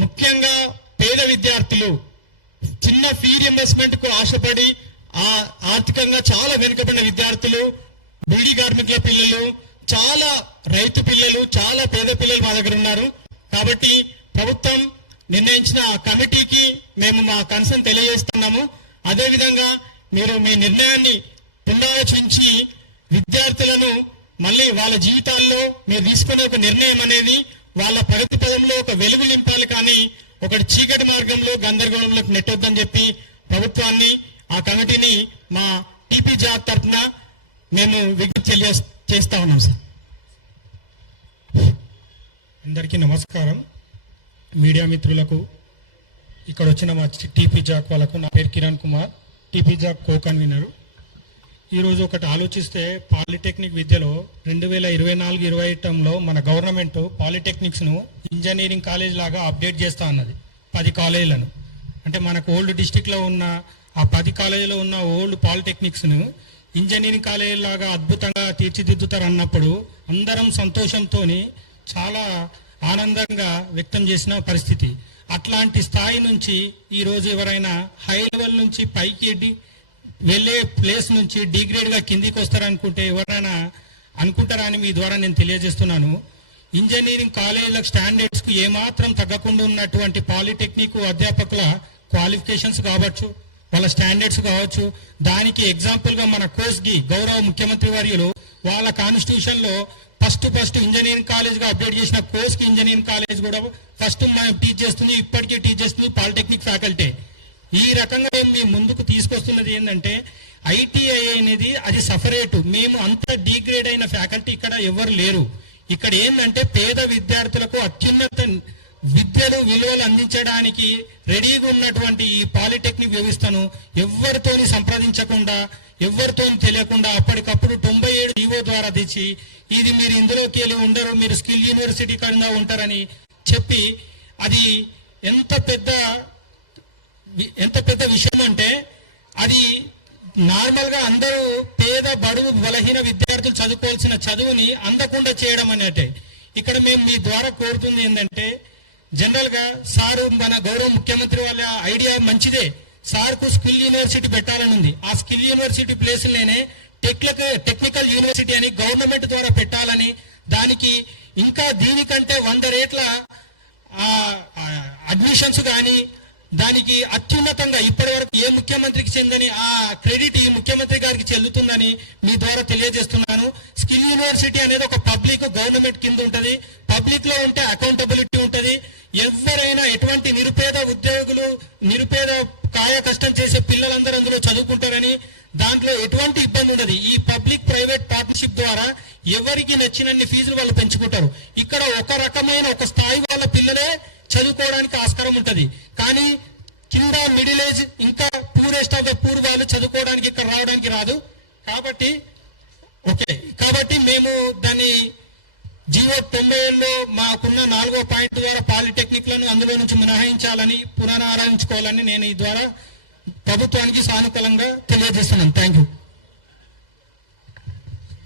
ముఖ్యంగా పేద విద్యార్థులు చిన్న ఫీ రియంబర్స్మెంట్ కు ఆశపడి ఆర్థికంగా చాలా వెనుకబడిన విద్యార్థులు, బీడీ కార్మికుల పిల్లలు, చాలా రైతు పిల్లలు, చాలా పేద పిల్లలు మా దగ్గర ఉన్నారు. కాబట్టి ప్రభుత్వం నిర్ణయించిన కమిటీకి మేము మా కన్సర్న్ తెలియజేస్తున్నాము. అదేవిధంగా మీరు మీ నిర్ణయాన్ని పునరాలోచించి విద్యార్థులను మళ్ళీ వాళ్ళ జీవితాల్లో మీరు తీసుకునే ఒక నిర్ణయం అనేది వాళ్ళ ప్రగతి పదంలో ఒక వెలుగు నింపాలి, కానీ ఒకటి చీకటి మార్గంలో గందరగోళంలోకి నెట్టొద్దని చెప్పి ప్రభుత్వాన్ని, ఆ కమిటీని మా టీపీ జాబ్ తరఫున మేము విజ్ఞప్తి చేస్తా ఉన్నాం. సార్, అందరికీ నమస్కారం. మీడియా మిత్రులకు, ఇక్కడ వచ్చిన మా టీపీ జాక్ వాళ్ళకు, నా పేరు కిరణ్ కుమార్, టీపీ జాక్ కో కన్వీనరు. ఈరోజు ఒకటి ఆలోచిస్తే పాలిటెక్నిక్ విద్యలో 2024-25లో మన గవర్నమెంట్ పాలిటెక్నిక్స్ను ఇంజనీరింగ్ కాలేజ్ లాగా అప్డేట్ చేస్తూ ఉన్నది. 10 కాలేజీలను, అంటే మనకు ఓల్డ్ డిస్టిక్లో ఉన్న ఆ 10 కాలేజీలో ఉన్న ఓల్డ్ పాలిటెక్నిక్స్ను ఇంజనీరింగ్ కాలేజీ లాగా అద్భుతంగా తీర్చిదిద్దుతారు అన్నప్పుడు అందరం సంతోషంతో చాలా ఆనందంగా వ్యక్తం చేసిన పరిస్థితి. అట్లాంటి స్థాయి నుంచి ఈరోజు ఎవరైనా హై లెవెల్ నుంచి పైకి వెళ్ళే ప్లేస్ నుంచి డిగ్రేడ్గా కిందికి వస్తారనుకుంటే ఎవరైనా అనుకుంటారా అని మీ ద్వారా నేను తెలియజేస్తున్నాను. ఇంజనీరింగ్ కాలేజీల స్టాండర్డ్స్కు ఏమాత్రం తగ్గకుండా ఉన్నటువంటి పాలిటెక్నిక్ అధ్యాపకుల క్వాలిఫికేషన్స్ కావచ్చు, వాళ్ళ స్టాండర్డ్స్ కావచ్చు, దానికి ఎగ్జాంపుల్గా మన కోర్స్కి గౌరవ ముఖ్యమంత్రి వర్యులు వాళ్ళ కాన్స్టిట్యూషన్లో ఫస్ట్ ఇంజనీరింగ్ కాలేజ్గా అప్డేట్ చేసిన కోర్స్కి ఇంజనీరింగ్ కాలేజ్ కూడా ఫస్ట్ మనం టీచ్ చేస్తుంది, ఇప్పటికే టీచ్ చేస్తుంది పాలిటెక్నిక్ ఫ్యాకల్టీ. ఈ రకంగా మీ ముందుకు తీసుకొస్తున్నది ఏంటంటే ఐటీఐ అనేది అది సపరేటు. మేము అంత డిగ్రేడ్ అయిన ఫ్యాకల్టీ ఇక్కడ ఎవరు లేరు. ఇక్కడ ఏంటంటే పేద విద్యార్థులకు అత్యున్నత విద్యలు విలువలు అందించడానికి రెడీగా ఉన్నటువంటి ఈ పాలిటెక్నిక్ వ్యవస్థను ఎవరితోని సంప్రదించకుండా, ఎవరితో తెలియకుండా అప్పటికప్పుడు 97 ఈవో ద్వారా తెచ్చి ఇది మీరు ఇందులోకి వెళ్ళి ఉండరు, మీరు స్కిల్ యూనివర్సిటీ కన్నా ఉంటారని చెప్పి, అది ఎంత పెద్ద విషయం అంటే అది నార్మల్గా అందరూ పేద బడుగు బలహీన విద్యార్థులు చదువుకోవాల్సిన చదువుని అందకుండా చేయడం అనేటే. ఇక్కడ మేము మీ ద్వారా కోరుతుంది ఏంటంటే, జనరల్గా సారు మన గౌరవ ముఖ్యమంత్రి వాళ్ళ ఐడియా మంచిదే, సార్కు స్కిల్ యూనివర్సిటీ పెట్టాలని ఉంది. ఆ స్కిల్ యూనివర్సిటీ ప్లేసులోనే టెక్నికల్ యూనివర్సిటీ అని గవర్నమెంట్ ద్వారా పెట్టాలని, దానికి ఇంకా దీనికంటే 100 రేట్ల అడ్మిషన్స్ కానీ దానికి అత్యున్నతంగా ఇప్పటి వరకు ఏ ముఖ్యమంత్రికి చెందని ఆ క్రెడిట్ ఈ ముఖ్యమంత్రి గారికి చెల్లుతుందని మీ ద్వారా తెలియజేస్తున్నాను. స్కిల్ యూనివర్సిటీ అనేది ఒక పబ్లిక్ గవర్నమెంట్ కింద ఉంటుంది. పబ్లిక్ లో ఉంటే అకౌంటబిలిటీ ఉంటుంది. ఎవరైనా ఎటువంటి నిరుపేద ఉద్యోగులు, నిరుపేద కాయ కష్టం చేసే పిల్లలందరూ అందులో చదువుకుంటారని, దాంట్లో ఎటువంటి ఇబ్బంది ఉండదు. ఈ పబ్లిక్ ప్రైవేట్ పార్ట్నర్షిప్ ద్వారా ఎవరికి నచ్చినన్ని ఫీజులు వాళ్ళు పెంచుకుంటారు. ఇక్కడ ఒక రకమైన ఒక స్థాయి వాళ్ళ పిల్లలే చదువుకోవడానికి ఆస్కారం ఉంటుంది, కానీ కింద మిడిల్ ఏజ్ ఇంకా పూరెస్ట్ ఆఫ్ ద పూర్ వాళ్ళు చదువుకోవడానికి ఇక్కడ రావడానికి రాదు. కాబట్టి మేము దాన్ని జీవో 97లో మాకున్న 4వ పాయింట్ ద్వారా పాలిటెక్నిక్లను అందులో నుంచి మినహాయించాలని, పునరాలోచించుకోవాలని నేను ఈ ద్వారా ప్రభుత్వానికి సానుకూలంగా తెలియజేస్తున్నాను. Thank you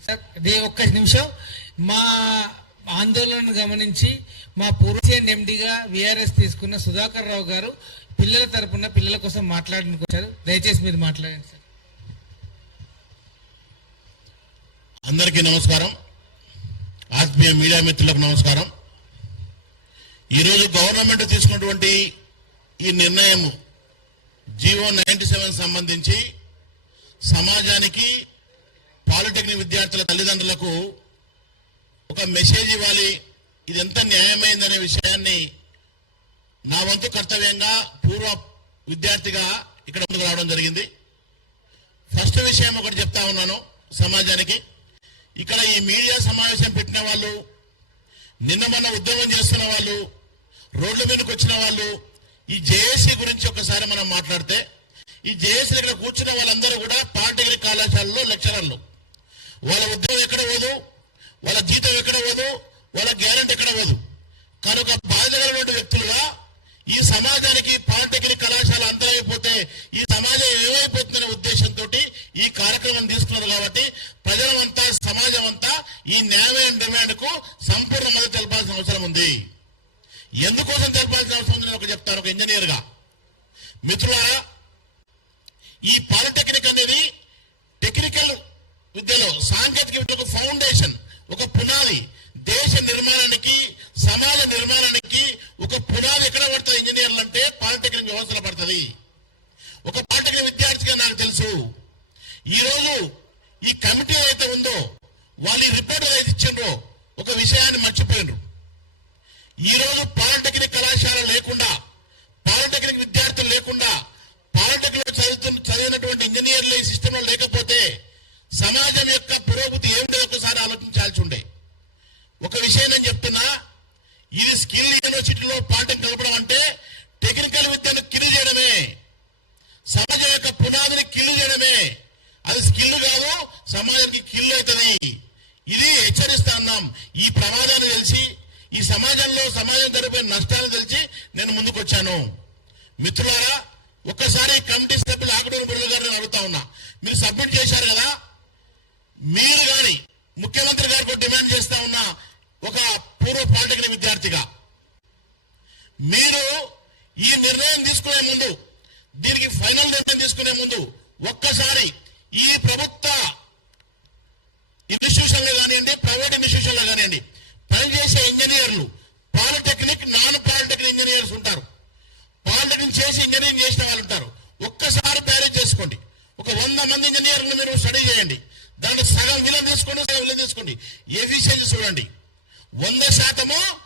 sir. ఒక్క నిమిషం, మా ఆందోళనను గమనించి మా పూర్వ ఎండిగా విఆర్ఎస్ తీసుకున్న సుధాకర్ రావు గారు పిల్లల తరపున పిల్లల కోసం మాట్లాడడానికి వచ్చారు. దయచేసి మీరు మాట్లాడండి సార్. అందరికీ నమస్కారం. ఆత్మీయ మీడియా మిత్రులకు నమస్కారం. ఈరోజు గవర్నమెంట్ తీసుకున్నటువంటి ఈ నిర్ణయం జీవో 97 సంబంధించి సమాజానికి, పాలిటెక్నిక్ విద్యార్థుల తల్లిదండ్రులకు ఒక మెసేజ్ ఇవ్వాలి. ఇది ఎంత న్యాయమైందనే విషయాన్ని నా వంతు కర్తవ్యంగా పూర్వ విద్యార్థిగా ఇక్కడ ముందుకు రావడం జరిగింది. ఫస్ట్ విషయం ఒకటి చెప్తా ఉన్నాను సమాజానికి. ఇక్కడ ఈ మీడియా సమావేశం పెట్టిన వాళ్ళు, నిన్న మొన్న ఉద్యోగం చేస్తున్న వాళ్ళు, రోడ్ల మీదకి వచ్చిన వాళ్ళు, ఈ జేఏసీ గురించి ఒకసారి మనం మాట్లాడితే, ఈ జేఏసీ ఇక్కడ కూర్చున్న వాళ్ళందరూ కూడా పాలిటెక్నిక్ కళాశాలలో లెక్చరర్లు. వాళ్ళ ఉద్యోగం ఎక్కడ పోదు, వాళ్ళ జీతం ఎక్కడ పోదు, వాళ్ళ గ్యారెంటీ ఎక్కడ పోదు. కనుక బాధ్యతగలటువంటి వ్యక్తులుగా ఈ సమాజానికి పాలిటెక్నిక్ కళాశాల అంతరైపోతే ఈ సమాజం ఏమైపోతుందనే ఉద్దేశంతో ఈ కార్యక్రమం తీసుకున్నారు. కాబట్టి ప్రజలమంతా, సమాజం అంతా ఈ న్యాయమైన డిమాండ్ కు సంపూర్ణ మద్దతు తెలపాల్సిన అవసరం ఉంది. ఎందుకోసం తెలపాల్సిన అవసరం ఉంది నేను ఒక చెప్తాను ఒక ఇంజనీర్గా. మిత్రులారా, ఈ పాలిటెక్నిక్ అనేది టెక్నికల్ విద్యలో సాంకేతిక విద్యకు ఫౌండేషన్, ఒక పునాది. దేశ నిర్మాణానికి, సమాజ నిర్మాణానికి ఒక పునాది ఎక్కడ పడుతుంది ఇంజనీర్లు అంటే పాలిటెక్నిక్ వ్యవస్థలో పడుతుంది. ఒక పాలిటెక్నిక్ విద్యార్థిగా నాకు తెలుసు, ఈరోజు ఈ కమిటీ ఏదైతే ఉందో వాళ్ళు ఈ రిపోర్ట్ ఏదైతే ఇచ్చిండ్రో ఒక విషయాన్ని మర్చిపోయినరు. ఈరోజు పాలిటెక్నిక్ కళాశాల లేకుండా, పాలిటెక్నిక్ విద్యార్థులు లేకుండా, పాలిటెక్నిక్ చదివినటువంటి ఇంజనీర్లు ఈ సిస్టంలో లేకపోతే సమాజం యొక్క పురోగతి ఏమిటో ఒకసారి ఆలోచించాల్సి ఉండే. ఒక విషయం నేను చెప్తున్నా, ఇది స్కిల్ యూనివర్సిటీలో పాఠం కలపడం అంటే టెక్నికల్ విద్యను కిల్లు చేయడమే, సమాజం యొక్క పునాదిని కిల్లు చేయడమే. అది స్కిల్ కాదు, సమాజానికి కిల్లు అవుతుంది. ఇది హెచ్చరిస్తా ఉన్నాం. ఈ ప్రమాదాన్ని తెలిసి, ఈ సమాజం జరిపే నష్టాలు తెలిసి నేను ముందుకు వచ్చాను. మిత్రులారా, ఒక్కసారి కమిటీ సభ్యులు ఆకుటూరు మురళి గారిని అడుగుతా ఉన్నా, మీరు సబ్మిట్ చేశారు కదా, మీరు కానీ ముఖ్యమంత్రి గారికి డిమాండ్ చేస్తా ఉన్నా, ఒక పూర్వ పాలిటెక్నిక్ విద్యార్థిగా మీరు ఈ నిర్ణయం తీసుకునే ముందు, దీనికి ఫైనల్ నిర్ణయం తీసుకునే ముందు ఒక్కసారి ఈ ప్రభుత్వ ఇన్స్టిట్యూషన్లో కానివ్వండి, ప్రైవేట్ ఇన్స్టిట్యూషన్లో కానివ్వండి, పనిచేసే ఇంజనీర్లు, పాలిటెక్నిక్, నాన్ పాలిటెక్నిక్ ఇంజనీర్స్ ఉంటారు, పాలిటెక్నిక్ చేసి ఇంజనీరింగ్ చేసిన వాళ్ళు ఉంటారు. ఒక్కసారి ప్యారేజ్ చేసుకోండి. ఒక 100 మంది ఇంజనీర్లను మీరు స్టడీ చేయండి. దాంట్లో సగం విలువ తీసుకోండి, సగం విలువ తీసుకోండి. ఎఫిషియన్సీ చూడండి. 100%